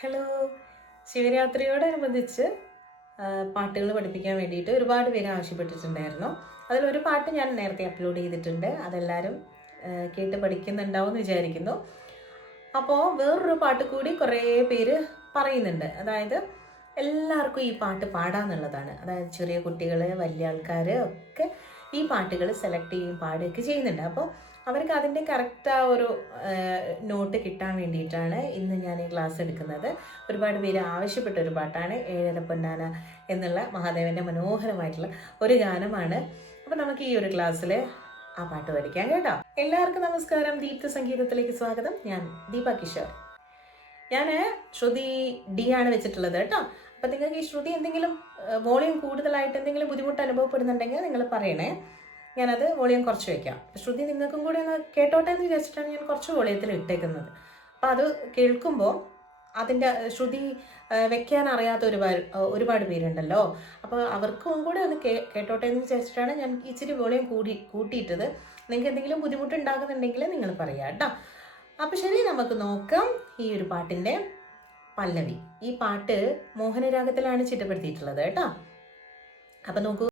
Hello ശിവരാത്രിയോടനുബന്ധിച്ച് പാട്ടുകൾ പഠിപ്പിക്കാൻ വേണ്ടിയിട്ട് ഒരുപാട് പേര് ആവശ്യപ്പെട്ടിട്ടുണ്ടായിരുന്നു. അതിലൊരു പാട്ട് ഞാൻ നേരത്തെ അപ്ലോഡ് ചെയ്തിട്ടുണ്ട്. അതെല്ലാവരും കേട്ട് പഠിക്കുന്നുണ്ടാവും എന്ന് വിചാരിക്കുന്നു. അപ്പോൾ വേറൊരു പാട്ട് കൂടി കുറേ പേര് പറയുന്നുണ്ട്. അതായത് എല്ലാവർക്കും ഈ പാട്ട് പാടാന്നുള്ളതാണ്. അതായത് ചെറിയ കുട്ടികൾ വലിയ ആൾക്കാർ ഒക്കെ ഈ പാട്ടുകൾ സെലക്ട് ചെയ്യും പാടുകയൊക്കെ ചെയ്യുന്നുണ്ട്. അപ്പോൾ അവർക്ക് അതിന്റെ കറക്റ്റ് ആ ഒരു നോട്ട് കിട്ടാൻ വേണ്ടിയിട്ടാണ് ഇന്ന് ഞാൻ ഈ ക്ലാസ് എടുക്കുന്നത്. ഒരുപാട് പേര് ആവശ്യപ്പെട്ട ഒരു പാട്ടാണ് ഏഴര പൊന്നാന എന്നുള്ള മഹാദേവന്റെ മനോഹരമായിട്ടുള്ള ഒരു ഗാനമാണ്. അപ്പോൾ നമുക്ക് ഈ ഒരു ക്ലാസ്സിൽ ആ പാട്ട് പഠിക്കാം കേട്ടോ. എല്ലാവർക്കും നമസ്കാരം. ദീപ്ത സംഗീതത്തിലേക്ക് സ്വാഗതം. ഞാൻ ദീപ കിഷോർ. ഞാൻ ശ്രുതി ഡി ആണ് വെച്ചിട്ടുള്ളത് കേട്ടോ. അപ്പം നിങ്ങൾക്ക് ഈ ശ്രുതി എന്തെങ്കിലും വോളിയം കൂടുതലായിട്ട് എന്തെങ്കിലും ബുദ്ധിമുട്ട് അനുഭവപ്പെടുന്നുണ്ടെങ്കിൽ നിങ്ങൾ പറയണേ. ഞാനത് വോളിയം കുറച്ച് വെക്കാം. ശ്രുതി നിങ്ങൾക്കും കൂടി ഒന്ന് കേട്ടോട്ടെ എന്ന് വിചാരിച്ചിട്ടാണ് ഞാൻ കുറച്ച് വോളിയത്തിൽ ഇട്ടേക്കുന്നത്. അപ്പം അത് കേൾക്കുമ്പോൾ അതിന്റെ ശ്രുതി വെക്കാൻ അറിയാത്ത ഒരുപാട് ഒരുപാട് പേരുണ്ടല്ലോ. അപ്പോൾ അവർക്കും കൂടെ ഒന്ന് കേ കേട്ടോട്ടെ എന്ന് വിചാരിച്ചിട്ടാണ് ഞാൻ ഇച്ചിരി വോളിയം കൂടി കൂട്ടിയിട്ടത്. നിങ്ങൾക്ക് എന്തെങ്കിലും ബുദ്ധിമുട്ടുണ്ടാകുന്നുണ്ടെങ്കിൽ നിങ്ങൾ പറയാം കേട്ടോ. അപ്പോൾ ശരി നമുക്ക് നോക്കാം ഈ ഒരു പാട്ടിന്റെ പല്ലവി. ഈ പാട്ട് മോഹനരാഗത്തിലാണ് ചിട്ടപ്പെടുത്തിയിട്ടുള്ളത് കേട്ടോ. അപ്പം നോക്കൂ.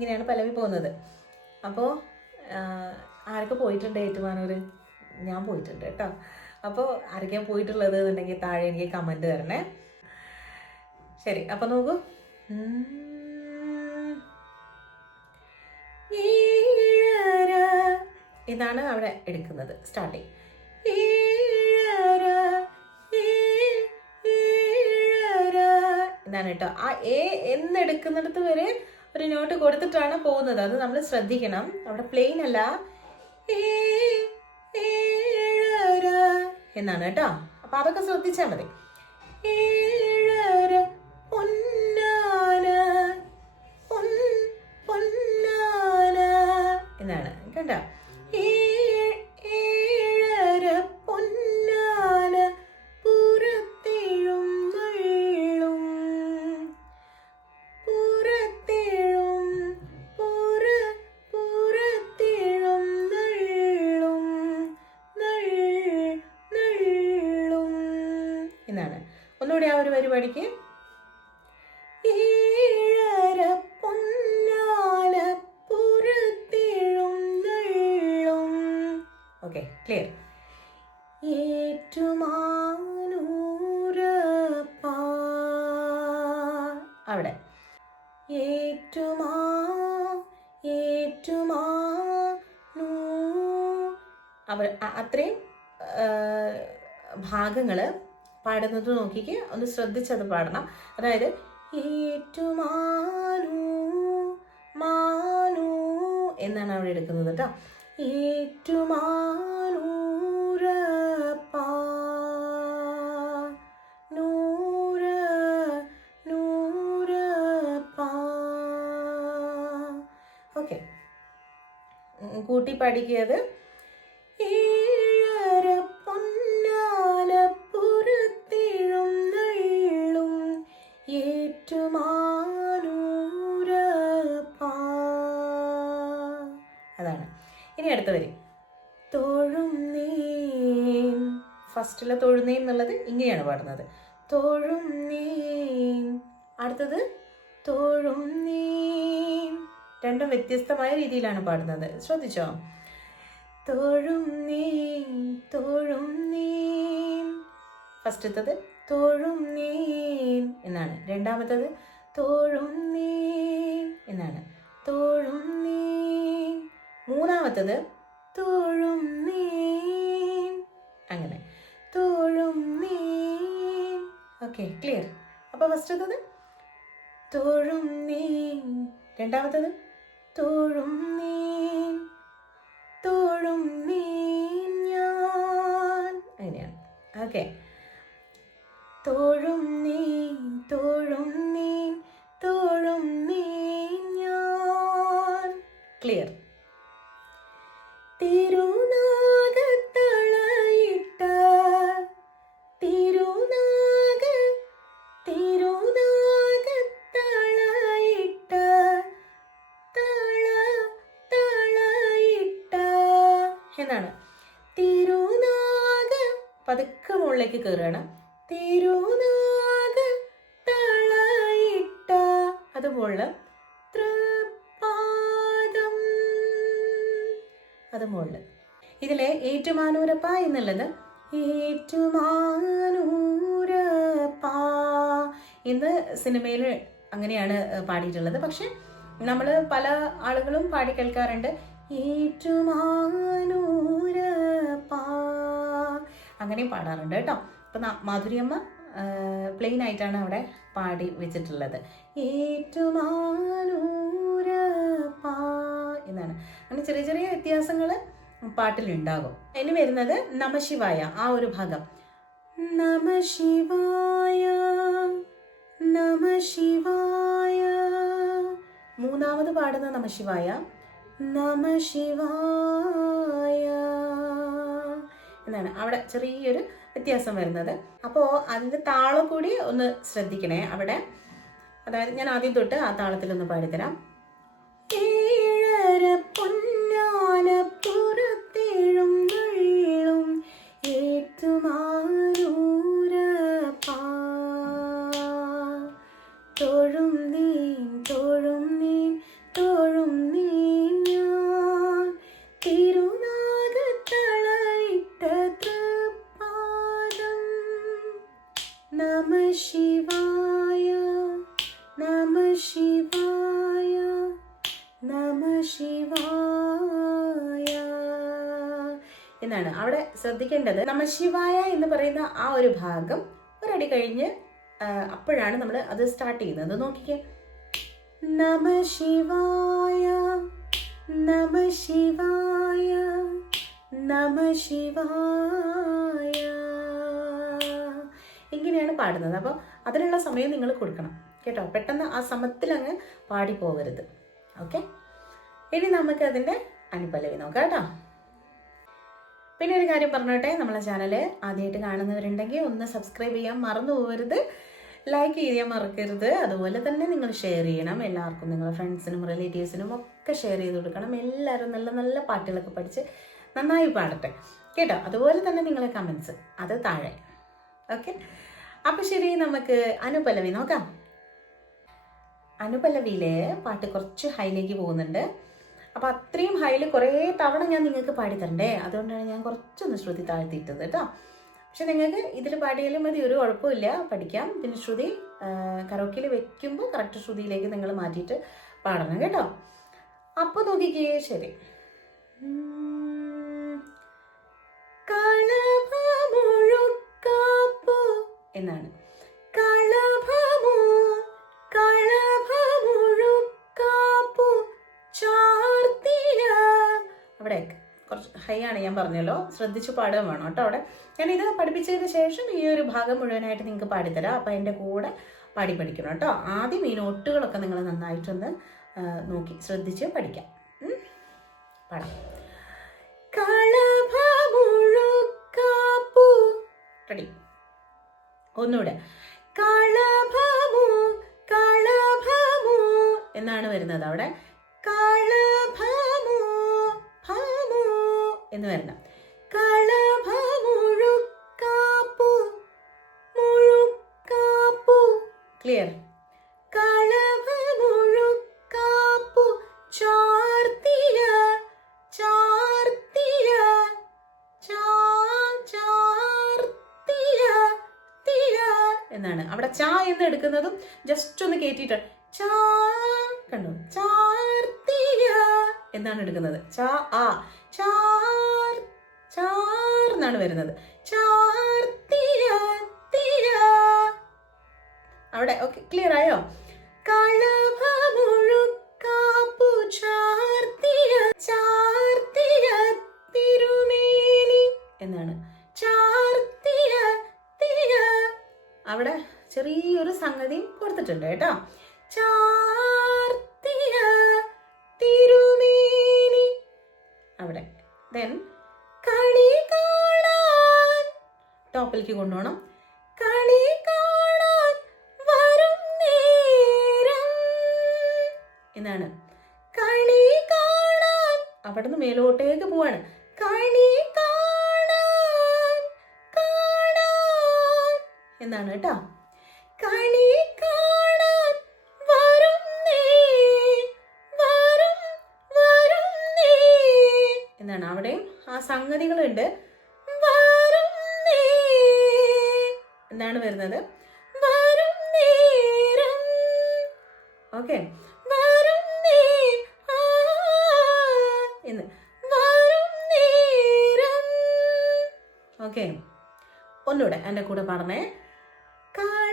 ഇങ്ങനെയാണ് പല്ലവി പോകുന്നത്. അപ്പോൾ ആരൊക്കെ പോയിട്ടുണ്ട് ഏറ്റുമാനൂർ ഞാൻ പോയിട്ടുണ്ട് കേട്ടോ. അപ്പോൾ ആരൊക്കെയാണ് പോയിട്ടുള്ളത് എന്നുണ്ടെങ്കിൽ താഴെ എനിക്ക് കമന്റ് തരണേ. ശരി അപ്പം നോക്കൂ. ഇതാണ് അവിടെ എടുക്കുന്നത് സ്റ്റാർട്ടിങ് ഇതാണ് കേട്ടോ. ആ എ എന്നെടുക്കുന്നിടത്ത് വരെ ഒരു നോട്ട് കൊടുത്തിട്ടാണ് പോകുന്നത്. അത് നമ്മൾ ശ്രദ്ധിക്കണം. അവിടെ പ്ലെയിൻ അല്ല. എന്നാണ് കേട്ടോ. അപ്പൊ അതൊക്കെ ശ്രദ്ധിച്ചാൽ മതി. അവിടെ. ഏറ്റുമാ ഏറ്റുമാ അവർ അത്രയും ഭാഗങ്ങൾ പാടുന്നത് നോക്കിക്ക് ഒന്ന് ശ്രദ്ധിച്ചത് പാടണം. അതായത് മാനു എന്നാണ് അവിടെ എടുക്കുന്നത് കേട്ടോ ഏറ്റുമാനൂരപ്പാ കൂട്ടി ഏറ്റുമാനൂരപ്പാ. അതാണ്. ഇനി അടുത്ത വരി. തൊഴുന്നേൻ. നീൻ ഫസ്റ്റിലെ തൊഴുന്നേൻ എന്നുള്ളത് ഇങ്ങനെയാണ് പാടുന്നത്. തൊഴും വ്യത്യസ്തമായ രീതിയിലാണ് പാടുന്നത്. ശ്രദ്ധിച്ചോ? തോഴും നീ തോഴും നീ. ഫസ്റ്റത്തത് തോഴും നീ എന്നാണ്. രണ്ടാമത്തത് തോഴും നീ എന്നാണ്. തോഴും നീ. മൂന്നാമത്തത് തോഴും നീ. അങ്ങനെ. തോഴും നീ. Okay clear. അപ്പോൾ ഫസ്റ്റത്തത് തോഴും നീ. രണ്ടാമത്തത് തോഴും നീ തോഴും നീ ഞാൻ. അങ്ങനെയാണ്. ഓക്കെ തോഴും നീ തോഴും നീ തോഴും നീ ഞാൻ. ക്ലിയർ തിരുനാഗത്തളയിട്ട എന്നാണ്. തിരുനാഗ പതുക്കെ മുകളിലേക്ക് കയറുകയാണ് തിരുനാഗ തളയിട്ട അതുപോലെ തൃപാദം അതുപോലെ ഇതിലെ ഏറ്റുമാനൂരപ്പ എന്നുള്ളത് ഏറ്റുമാനൂരപ്പ എന്ന് സിനിമയിൽ അങ്ങനെയാണ് പാടിയിട്ടുള്ളത്. പക്ഷെ നമ്മൾ പല ആളുകളും പാടി കേൾക്കാറുണ്ട്. അങ്ങനെയും പാടാറുണ്ട് കേട്ടോ. അപ്പം മാധുരിയമ്മ പ്ലെയിൻ ആയിട്ടാണ് അവിടെ പാടി വെച്ചിട്ടുള്ളത്. ഏറ്റുമാനൂരപ്പ എന്നാണ്. അങ്ങനെ ചെറിയ ചെറിയ വ്യത്യാസങ്ങൾ പാട്ടിലുണ്ടാകും. ഇനി വരുന്നത് നമശിവായ ആ ഒരു ഭാഗം. നമശിവായ നമശിവായ. മൂന്നാമത് പാടുന്ന നമശിവായ. നമശിവായ എന്നാണ് അവിടെ ചെറിയൊരു വ്യത്യാസം വരുന്നത്. അപ്പോൾ അതിന്റെ താളം കൂടി ഒന്ന് ശ്രദ്ധിക്കണേ. അവിടെ അതായത് ഞാൻ ആദ്യം തൊട്ട് ആ താളത്തിലൊന്ന് പാടിത്തരാം. ഏഴര പുറത്തേഴും ശ്രദ്ധിക്കേണ്ടത് നമ്മൾ ശിവായ എന്ന് പറയുന്ന ആ ഒരു ഭാഗം ഒരടി കഴിഞ്ഞ് അപ്പോഴാണ് നമ്മൾ അത് സ്റ്റാർട്ട് ചെയ്യുന്നത്. നോക്കിക്കേ. നമ ശിവായ നമ ശിവായ നമ ശിവായ. ഇങ്ങനെയാണ് പാടുന്നത്. അപ്പോൾ അതിനുള്ള സമയം നിങ്ങൾ കൊടുക്കണം. കേട്ടോ? പെട്ടെന്ന് ആ സമത്തിൽ അങ്ങ് പാടി പോകരുത്. ഓക്കെ? ഇനി നമുക്ക് അതിന്റെ അനുപല്ലവി നോക്കാം കേട്ടോ. പിന്നെ ഒരു കാര്യം പറഞ്ഞോട്ടെ നമ്മളെ ചാനൽ ആദ്യമായിട്ട് കാണുന്നവരുണ്ടെങ്കിൽ ഒന്ന് സബ്സ്ക്രൈബ് ചെയ്യാൻ മറന്നു പോകരുത്. ലൈക്ക് ചെയ്യാൻ മറക്കരുത്. അതുപോലെ തന്നെ നിങ്ങൾ ഷെയർ ചെയ്യണം. എല്ലാവർക്കും നിങ്ങളുടെ ഫ്രണ്ട്സിനും റിലേറ്റീവ്സിനും ഒക്കെ ഷെയർ ചെയ്ത് കൊടുക്കണം. എല്ലാവരും നല്ല നല്ല പാട്ടുകളൊക്കെ പഠിച്ച് നന്നായി പാടട്ടെ. കേട്ടോ? അതുപോലെ തന്നെ നിങ്ങളെ കമൻസ് അത് താഴെ. ഓക്കെ അപ്പം ശരി നമുക്ക് അനുപലവി നോക്കാം. അനുപലവിയിലെ പാട്ട് കുറച്ച് ഹൈലേക്ക് പോകുന്നുണ്ട്. അപ്പം അത്രയും ഹൈയിൽ കുറേ തവണ ഞാൻ നിങ്ങൾക്ക് പാടിത്തരണ്ടേ? അതുകൊണ്ടാണ് ഞാൻ കുറച്ചൊന്ന് ശ്രുതി താഴ്ത്തിയിട്ടത് കേട്ടോ പക്ഷെ നിങ്ങൾക്ക് ഇതിൽ പാടിയാലും മതി ഒരു കുഴപ്പമില്ല. പഠിക്കാം. പിന്നെ ശ്രുതി കറോക്കിൽ വെക്കുമ്പോൾ കറക്റ്റ് ശ്രുതിയിലേക്ക് നിങ്ങൾ മാറ്റിയിട്ട് പാടണം കേട്ടോ. അപ്പോൾ നോക്കിക്കേ ശരി. എന്നാണ്. അവിടെ കുറച്ച് ഹൈ ആണ് ഞാൻ പറഞ്ഞല്ലോ. ശ്രദ്ധിച്ച് പാടുകയും വേണം കേട്ടോ അവിടെ. ഞാൻ ഇത് പഠിപ്പിച്ചതിന് ശേഷം ഈ ഒരു ഭാഗം മുഴുവനായിട്ട് നിങ്ങൾക്ക് പാടിത്തരാം. അപ്പം എന്റെ കൂടെ പാടി പഠിക്കണം കേട്ടോ. ആദ്യം ഈ നോട്ടുകളൊക്കെ നിങ്ങൾ നന്നായിട്ടൊന്ന് നോക്കി ശ്രദ്ധിച്ച് പഠിക്കാം? പാടാം. റെഡി. ഒന്നുകൂടെ. കളഭമു കളഭമു എന്നാണ് വരുന്നത് അവിടെ. കളഭമു ഭമു എന്ന് വരണം. കളഭമുഴുക്കാപ്പു മുഴുക്കാപ്പു. ക്ലിയർ കളഭമുഴുക്കാപ്പു ചാർത്തിയ ചാർത്തിയ ചാർത്തിയ തിയ എന്നാണ്. അവിടെ ചാ എന്ന് എടുക്കുന്നതും ജസ്റ്റ് ഒന്ന് കേട്ടിട്ട് ചാ കണ്ടു? ചാർത്തിയ എന്നാണ് എടുക്കുന്നത്. ചാ ആ ചാർ ചാർ എന്നാണ് വരുന്നത്. തിയ അവിടെ ഓക്കെ ക്ലിയർ ആയോ? കളഭമുഴുക്കാപ്പു ചാർത്തിയ ചാർത്തിയ തിരുമേനി എന്നാണ്. ചാർത്തിയ തിയ അവിടെ ചെറിയൊരു സംഗതി കൊടുത്തിട്ടുണ്ട് കേട്ടോ. ചാർത്തിയ തിരുമേനി. അവിടെ. ദെൻ കണി കാണാൻ. ടോപ്പിലേക്ക് കൊണ്ടുപോകണം. കണി കാണാൻ വരും നേരം. എന്നാണ് കണി കാണാൻ. അവിടെ നിന്ന് മേലോട്ടേക്ക് പോവാണ്. കണി കാണാൻ കാണാൻ. എന്നാണ് കേട്ടോ? കണി എന്നാണ്. അവിടെയും ആ സംഗതികളുണ്ട്. എന്നാണ് വരുന്നത്. ഓക്കെ. എന്ന്. ഓക്കെ. ഒന്നുകൂടെ എന്റെ കൂടെ പറഞ്ഞേ കളഭമുഴുക്കാപ്പു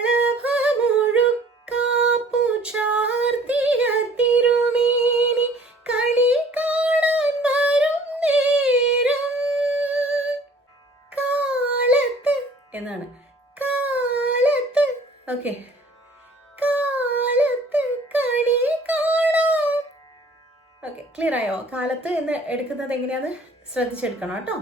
എന്ന് എടുക്കുന്നത് എങ്ങനെയാന്ന് ശ്രദ്ധിച്ചെടുക്കണം കേട്ടോ.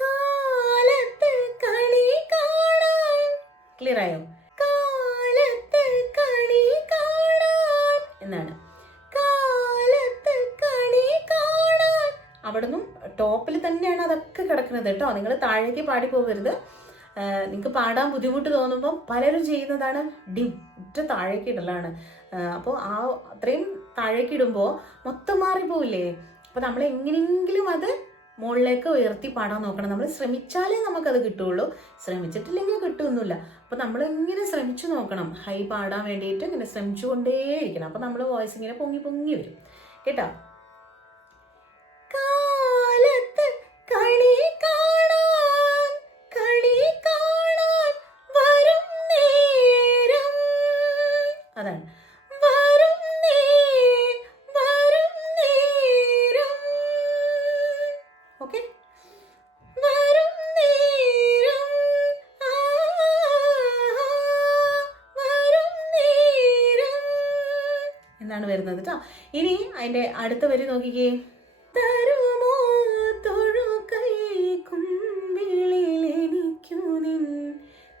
കാലത്ത് കളി കാണാൻ. ക്ലിയർ ആയോ? കാലത്ത് കളി കാണാൻ. എന്നാണ്. കാലത്ത് കളി കാണാൻ. അവിടുന്ന് ടോപ്പിൽ തന്നെയാണ് അതൊക്കെ കിടക്കുന്നത് കേട്ടോ. നിങ്ങൾ താഴേക്ക് പാടി പോകരുത്. നിങ്ങൾക്ക് പാടാൻ ബുദ്ധിമുട്ട് തോന്നുമ്പോൾ പലരും ചെയ്യുന്നതാണ് ഡിറ്റ് താഴേക്ക് ഇടലാണ്. അപ്പോൾ ആ അത്രയും താഴേക്ക് ഇടുമ്പോൾ മൊത്തം മാറിപ്പോവില്ലേ? അപ്പോൾ നമ്മൾ എങ്ങനെയെങ്കിലും അത് മുകളിലേക്ക് ഉയർത്തി പാടാൻ നോക്കണം. നമ്മൾ ശ്രമിച്ചാലേ നമുക്കത് കിട്ടുള്ളൂ ശ്രമിച്ചിട്ടില്ലെങ്കിൽ കിട്ടുമൊന്നുമില്ല അപ്പോൾ നമ്മൾ ഇങ്ങനെ ശ്രമിച്ചു നോക്കണം? ഹൈ പാടാൻ വേണ്ടിയിട്ട് ഇങ്ങനെ ശ്രമിച്ചു കൊണ്ടേയിരിക്കണം അപ്പോൾ നമ്മൾ വോയിസ് ഇങ്ങനെ പൊങ്ങി പൊങ്ങി വരും. കേട്ടോ? കാണാൻ കണി കാണാൻ അതാണ്. എന്നാണ് വരുന്നത് കേട്ടോ ഇനി അതിന്റെ അടുത്ത വരി നോക്കിക്കേ. തരുമോ തൊഴു കൈ കുമ്പിളിലെനിക്കു നിൻ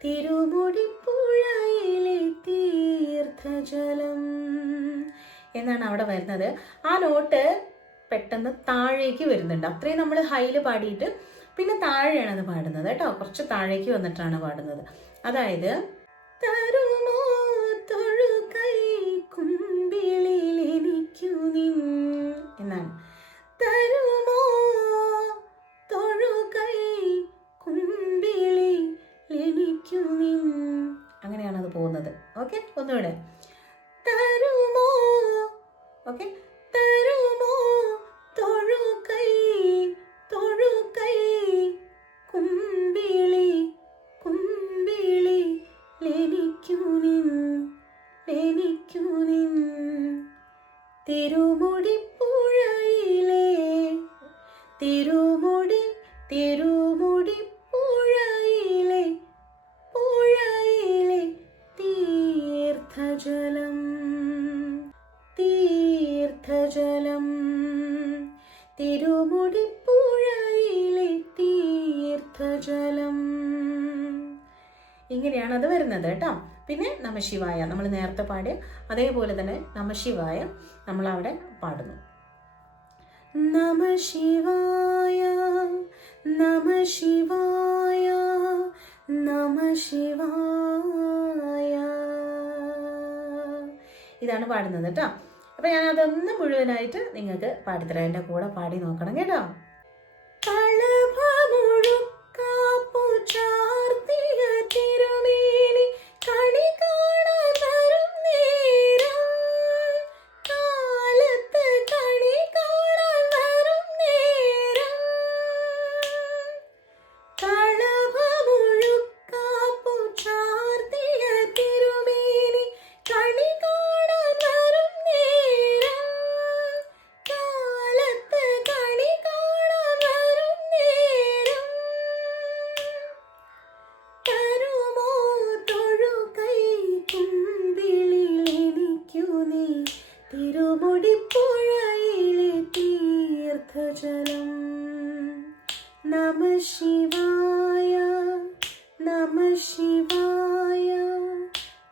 തിരുമുടിപ്പുഴയിലെ തീർത്ഥജലം. എന്നാണ് അവിടെ വരുന്നത്. ആ നോട്ട് പെട്ടെന്ന് താഴേക്ക് വരുന്നുണ്ട്. അത്രയും നമ്മൾ ഹൈയിൽ പാടിയിട്ട് പിന്നെ താഴെയാണ് അത് പാടുന്നത് കേട്ടോ കുറച്ച് താഴേക്ക് വന്നിട്ടാണ് പാടുന്നത്. അതായത് ഓക്കെ ഇങ്ങനെയാണ് അത് വരുന്നത് കേട്ടോ. പിന്നെ നമശിവായ നമ്മൾ നേരത്തെ പാടിയ അതേപോലെ തന്നെ നമശിവായ നമ്മൾ അവിടെ പാടുന്നു. നമശിവായ നമശിവായ നമശിവായ ഇതാണ് പാടുന്നത് കേട്ടോ. അപ്പൊ ഞാൻ അതൊന്നും മുഴുവനായിട്ട് നിങ്ങൾക്ക് പാടിത്തരാം. എന്റെ കൂടെ പാടി നോക്കണം കേട്ടോ. കളഭമുഴുക്കാപ്പു ശിവായ നമ ശിവായ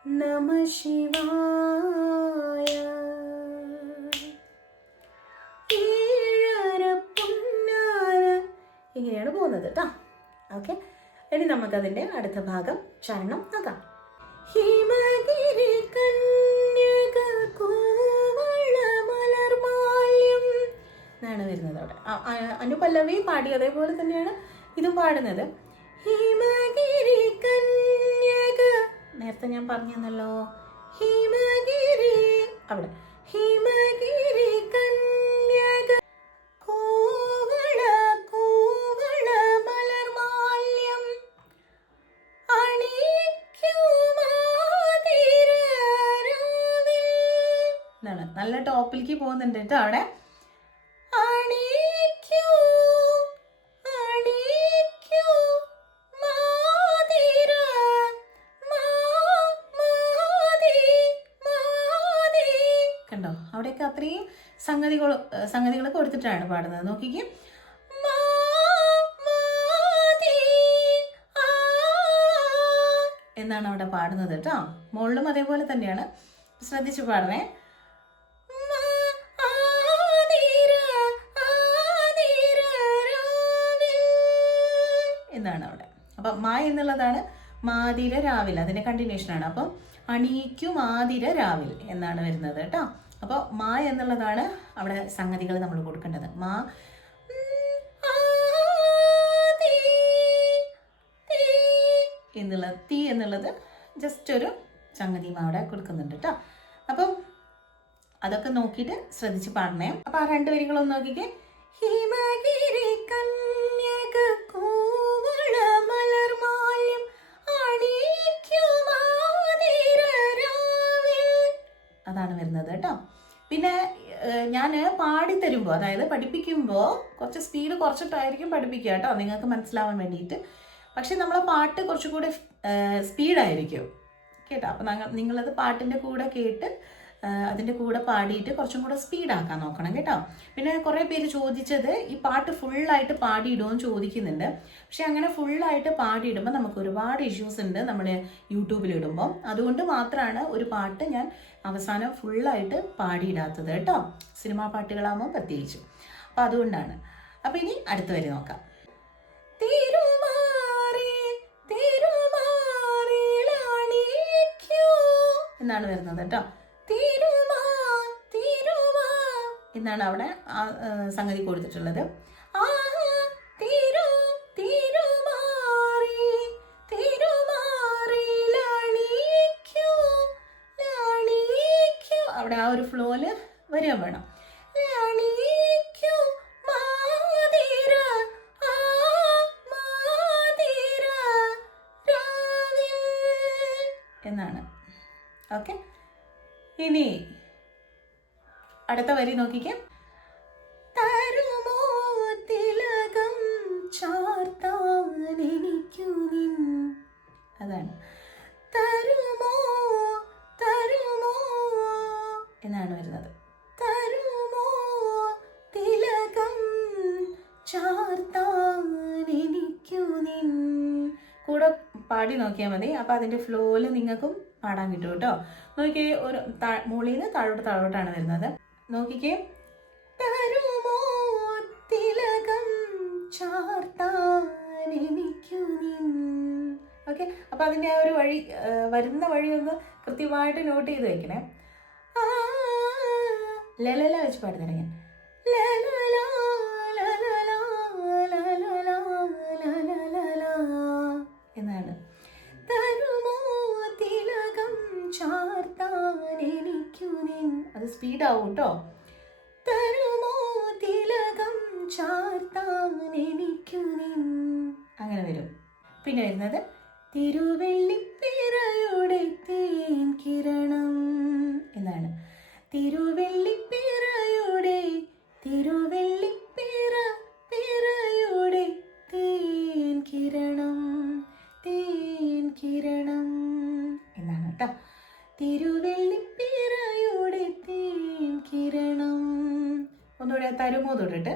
നമ ശിവായ. ഏഴര പൊന്നാര. ഇങ്ങനെയാണ് പോകുന്നത് കേട്ടോ ഓക്കെ. ഇനി നമുക്കതിന്റെ അടുത്ത ഭാഗം ചരണം നോക്കാം ഹിമഗിരി കന്യക എന്നാണ് വരുന്നത് അവിടെ. അനുപല്ലവി പാടി അതേപോലെ തന്നെയാണ് ഇതും പാടുന്നത്. ഹിമഗിരി കന്യക നേരത്തെ ഞാൻ പറഞ്ഞു തന്നല്ലോ ഹിമഗിരി അവിടെ. ഹിമഗിരി കന്യക നല്ല ടോപ്പിലേക്ക് പോകുന്നുണ്ട് കേട്ടോ അവിടെ. സംഗതികൾ കൊടുത്തിട്ടാണ് പാടുന്നത്. നോക്കിക്കേ. എന്നാണ് അവിടെ പാടുന്നത് കേട്ടോ. മുകളിലും അതേപോലെ തന്നെയാണ്. ശ്രദ്ധിച്ചു പാടണേ. എന്നാണ് അവിടെ. അപ്പൊ മാ എന്നുള്ളതാണ് മാതിര രാവിൽ കണ്ടിന്യൂഷൻ ആണ്. അപ്പം അണീക്കു മാതിര രാവിൽ എന്നാണ് വരുന്നത് കേട്ടോ. അപ്പോൾ മാ എന്നുള്ളതാണ് അവിടെ സംഗതികൾ നമ്മൾ കൊടുക്കേണ്ടത്. മാ എന്നുള്ള തീ എന്നുള്ളത് ജസ്റ്റ് ഒരു സംഗതിയും അവിടെ കൊടുക്കുന്നുണ്ട് കേട്ടോ അപ്പം അതൊക്കെ നോക്കിയിട്ട് ശ്രദ്ധിച്ച് പാടണേ. അപ്പൊ ആ രണ്ട് വരികളൊന്ന് നോക്കിക്കേ. ഹിമഗിരി കന്യക അതാണ് വരുന്നത് കേട്ടോ. പിന്നെ ഞാൻ പാടി തരുമ്പോൾ അതായത് പഠിപ്പിക്കുമ്പോൾ കുറച്ച് സ്പീഡ് കുറച്ചിട്ടായിരിക്കും പഠിപ്പിക്കുക കേട്ടോ നിങ്ങൾക്ക് മനസ്സിലാവാൻ വേണ്ടിയിട്ട്. പക്ഷെ നമ്മളെ പാട്ട് കുറച്ചുകൂടി സ്പീഡായിരിക്കും കേട്ടോ അപ്പം നിങ്ങളത് പാട്ടിന്റെ കൂടെ കേട്ട് അതിന്റെ കൂടെ പാടിയിട്ട് കുറച്ചും കൂടെ സ്പീഡാക്കാൻ നോക്കണം കേട്ടോ. പിന്നെ കുറേ പേര് ചോദിച്ചത് ഈ പാട്ട് ഫുള്ളായിട്ട് പാടിയിടുമെന്ന് ചോദിക്കുന്നുണ്ട്. പക്ഷെ അങ്ങനെ ഫുള്ളായിട്ട് പാടിയിടുമ്പോൾ നമുക്ക് ഒരുപാട് ഇഷ്യൂസ് ഉണ്ട് നമ്മൾ യൂട്യൂബിലിടുമ്പോൾ അതുകൊണ്ട് മാത്രമാണ് ഒരു പാട്ട് ഞാൻ അവസാനം ഫുള്ളായിട്ട് പാടിയിടാത്തത് കേട്ടോ. സിനിമാ പാട്ടുകളാകുമ്പോൾ പ്രത്യേകിച്ച്. അപ്പം അതുകൊണ്ടാണ്. അപ്പം ഇനി അടുത്ത വരി നോക്കാം. എന്നാണ് വരുന്നത് കേട്ടോ. എന്നാണ് അവിടെ സംഗതി കൊടുത്തിട്ടുള്ളത്. വരി നോക്കിക്കേ. തരുമോ തിലകം ചാർത്താൻ നിൻ. അതാണ്. തരുമോ തരുമോ എന്നാണ് വരുന്നത്. തരുമോ തിലകം ചാർത്താൻ എനിക്കു നിൻ. കൂടെ പാടി നോക്കിയാൽ മതി. അപ്പോൾ അതിന്റെ ഫ്ലോയിൽ നിങ്ങൾക്കും പാടാൻ കിട്ടും കേട്ടോ. നോക്കിയേ ഒരു മുകളിൽ നിന്ന് താഴോട്ട് താഴോട്ടാണ് വരുന്നത്. നോക്കിക്കേ തരുമോ തിലകം ചാർത്താനെനിക്കു നിൻ ഓക്കെ അപ്പം അതിന്റെ ആ ഒരു വഴി വരുന്ന വഴി ഒന്ന് കൃത്യമായിട്ട് നോട്ട് ചെയ്ത് വെക്കണേ ലലല വെച്ച് പാടുന്നേരം ഞാൻ എന്നാണ് തരുമോ തിലകം ചാർത്താൻ നിൻ അത് സ്പീഡാവും കേട്ടോ തരുമോ തിലകം ചാർത്താൻ എനിക്കു നിൻ. അങ്ങനെ വരും. പിന്നെ വരുന്നത് തിരുവെള്ളിപ്പിറയുടെ തേൻ കിരണം എന്നാണ്. തിരുവെള്ളിപ്പിറയുടെ തിരുവെള്ളിപ്പിറ പിറയുടെ തേൻ കിരണം തേൻ കിരണം എന്നാണ് കേട്ടോ തിരുവെള്ളിപ്പിറയുടെ ഒന്നുകൂടെ തരുമോ തൊട്ടിട്ട്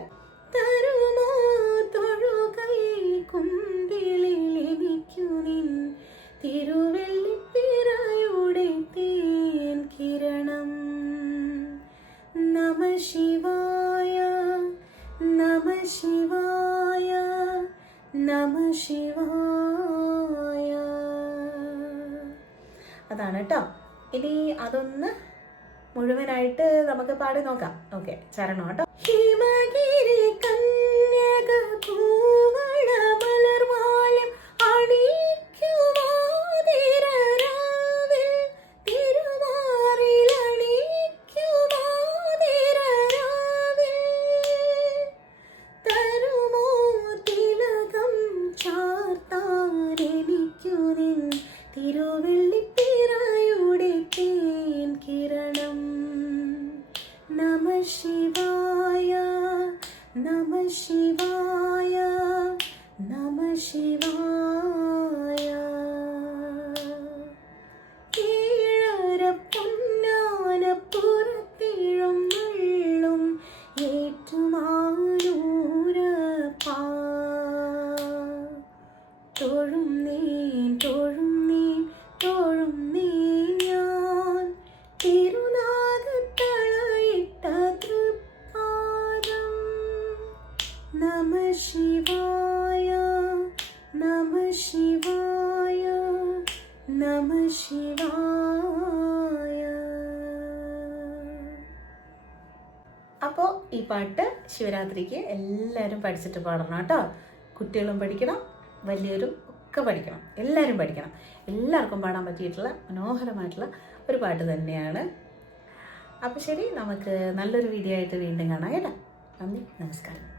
ചരണം കേട്ടോ. തൊഴും നീൻ തോഴും നീൻ തോഴും നീൻ ഞാൻ. തിരുനാഗത്തളയിട്ട തൃപ്പാദം. നമ ശിവായ നമ ശിവായ നമ ശിവായ. അപ്പോൾ ഈ പാട്ട് ശിവരാത്രിക്ക് എല്ലാവരും പഠിച്ചിട്ട് പാടണം കേട്ടോ. കുട്ടികളും പഠിക്കണം വലിയവരും ഒക്കെ പഠിക്കണം. എല്ലാവരും പഠിക്കണം. എല്ലാവർക്കും പാടാൻ പറ്റിയിട്ടുള്ള മനോഹരമായിട്ടുള്ള ഒരു പാട്ട് തന്നെയാണ്. അപ്പോൾ ശരി നമുക്ക് നല്ലൊരു വീഡിയോ ആയിട്ട് വീണ്ടും കാണാം കേട്ടോ. നന്ദി നമസ്കാരം.